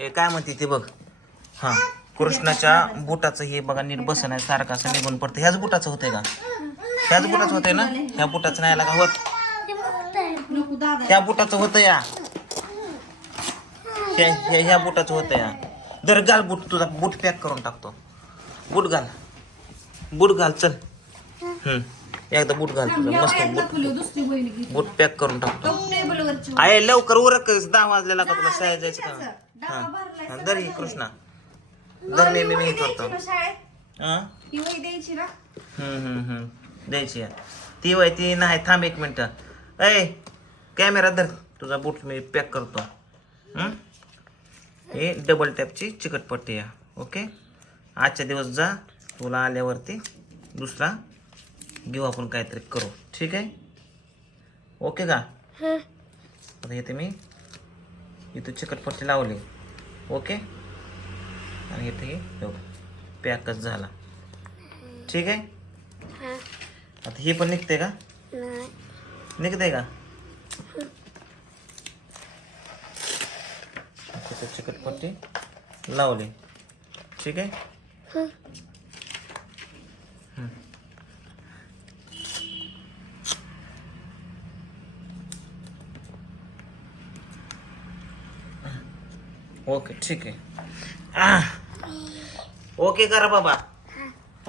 ए काय म्हणते ते बघ. हा कृष्णाच्या बुटाचं हे बघा नीट बसन आहे सारखं असं निघून पडतं. ह्याच बुटाचं होतंय का? ह्याच बुटाचं होतंय ना? ह्या बुटाचं नाही आला का? होत. ह्या बुटाचं होतं या. ह्या ह्या- ह्या बुटाचं होतं या. जर घाल बूट तुझा बूट पॅक करून टाकतो. बूट घाल. बूट घाल चल. हम्म. एकदा बूट घाल तुझा. मस्त बूट. बूट पॅक करून टाकतो. आहे लवकर उरक. दहा वाजलेला का तुला शाळेत जायचं का? हा. हा, दर ही. कृष्णा. दर मी मी करतो. हा द्यायची ना. हम्म हम्म हम्म. द्यायची आहे. ती वय ती नाही थांब एक मिनिट. अय कॅमेरा धर. तुझा बूट मी पॅक करतो. हम्म? हे डबल टॅपची चिकटपट्टी आहे. ओके आजच्या दिवस जा. तुला आल्यावरती दुसरा घेऊ आपण काहीतरी करू. ठीक आहे? ओके का? आता इथे मी. इथं चिकटपट्टी लावली. ओके? आणि इथे हे पॅकच झाला. ठीक आहे? आता हे पण निघते का? निघते का? चिकटपट्टी लावली. ठीक आहे? ओके ठीक आहे. ओके करा बाबा.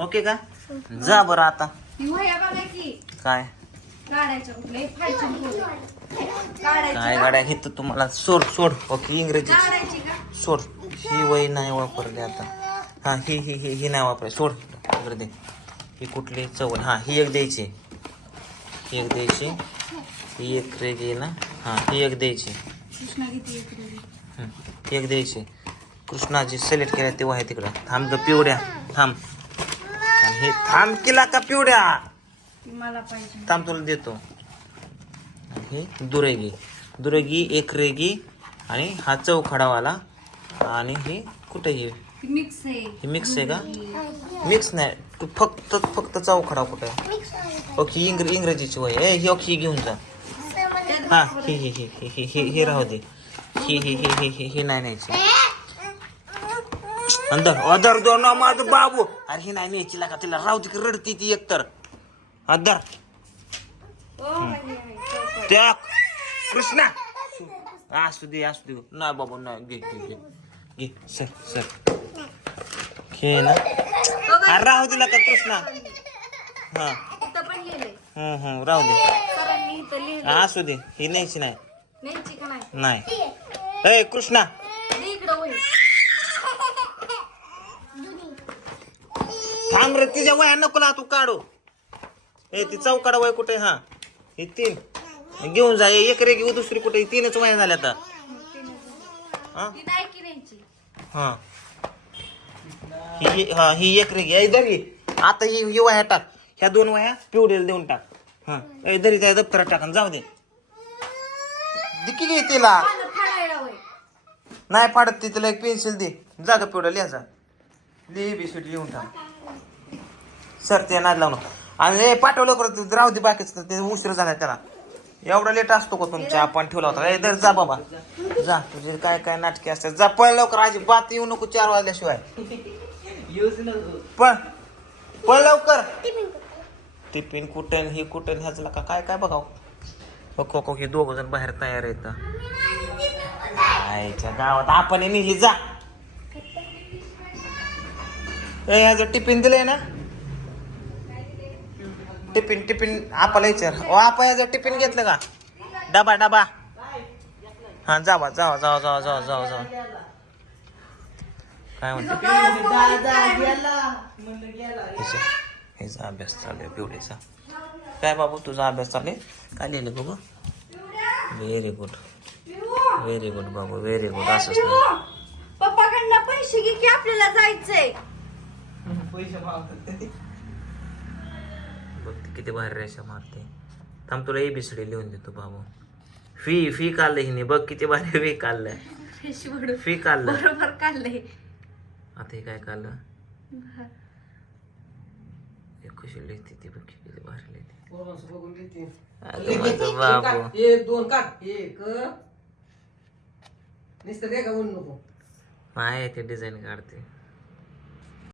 ओके का? जा बरं आता. ही काय? काय गाड्या घेत तुम्हाला सोड सोड. ओके इंग्रजी काढायची का? सोड. ही वही नाही वापरली आता. हा ही ही ही ही नाही वापरली. सोड. इकडे दे. ही कुठली चवल? हा ही एक द्यायची. ही एक द्यायची. ही एक रेगी ना? हा ही एक द्यायची. कृष्णा किती एक द्यायची. कृष्णाजी सिलेक्ट केल्या तेव्हा आहे तिकडं. थांब ग पिवड्या. थांब. आणि हे थांब केला का पिवड्या? मला पाहिजे. थांब तुला देतो. हे दुरेगी. दुरेगी एक रेगी आणि हा चौखडावाला. आणि हे कुठे हे? मिक्स आहे. हे मिक्स आहे का? मिक्स नाही. तू फक्त फक्त चौखडा कुठे? ओके इंग्र इंग्रजीची वय ए ही ओके घेऊन जा. हा ही ही ही ही ही ही ही राहू दे. ही ही ही ही ही ही नाही न्यायची. अंदर अदर दो ना माझं बाबू. अरे ही नाही न्यायची लागा तिला राहू की रडती ती एकतर. अदर. त्या कृष्णा. असू दे असू दे. नाही बाबा नाही. घे घे घे. घे सर सर. घे ना. अरे राहू दिला का कृष्णा. हा. हम्म हम्म राहू दे. हा, असू दे. ही न्यायची नाही. न्यायची का नाही? नाही. ए कृष्णा. दे इकडं वही. थांब रे तिच्या वया नको ना तू काढू. ए ती चौकाडा वय कुठे हा. ही तीन. घेऊन जा एक रे घेऊ दुसरी कुठे तीनच वया झाल्या आता. हा? ती नाही की न्यायची. हा. ही ही- हा ही एक रे घे. दरी आता ही ही वह्या टाक. ह्या दोन वह्या पिवडेला देऊन टाक. हा. ए दरी त्या दप्तरात टाक आणि जाऊ दे. दिकी घे तिला. पानं फाडायला वय नाही फाडत ती तिला एक पेन्सिल दे. जा ग पिवड्या लिहायचा लिहि बिस्किट लिहून टाक. सर ते नाही लावून आणि ए पाठवलं करत राहू दे बाकीच ते उशीर झाला त्याला. एवढा लेट असतो का तुमच्या? आपण ठेवला होता. ए दर जा बाबा. जा तुझे काय काय नाटके असतात. जा पळ लवकर अजिबात येऊ नको चार वाजल्याशिवाय. पळ पळ लवकर. टिफिन कुठं? हे कुठं ह्याच का काय काय बघाव? हो हे दोघ जण बाहेर तयार आहेत. आईच्या गावात आपण ही जा. ह्याचं टिफिन दिलंय ना? टिफिन टिफिन आपला विचार. ओ आपण ह्याचं टिफिन घेतलं का? डबा डबा. हा जावा जावा जावा जावा जावा जावा जावा. काय म्हणते? अभ्यास चालू आहे. पिवळीचा काय बाबू तुझा अभ्यास चालू आहे? काय लिहिलं बघू व्हेरी गुड व्हेरी गुड बाबू व्हेरी गुड असंच नाही पप्पाकडनं पैसे घे की आपल्याला जायचंय. बघ ती किती बाहेर रेषा मारते. थांब तुला एबीसीडी लिहून देतो बाबू. फी फी काढलं हिने. बघ किती भारी फी भरून फी काढलं बरोबर काढलंय. आता हे काय काढलं? हे कशी लिहिते ती बघ किती भारी लिहिते. एक दोन काढ. एक. नुसतं काय का म्हणू नको? आहे ते डिझाईन काढते.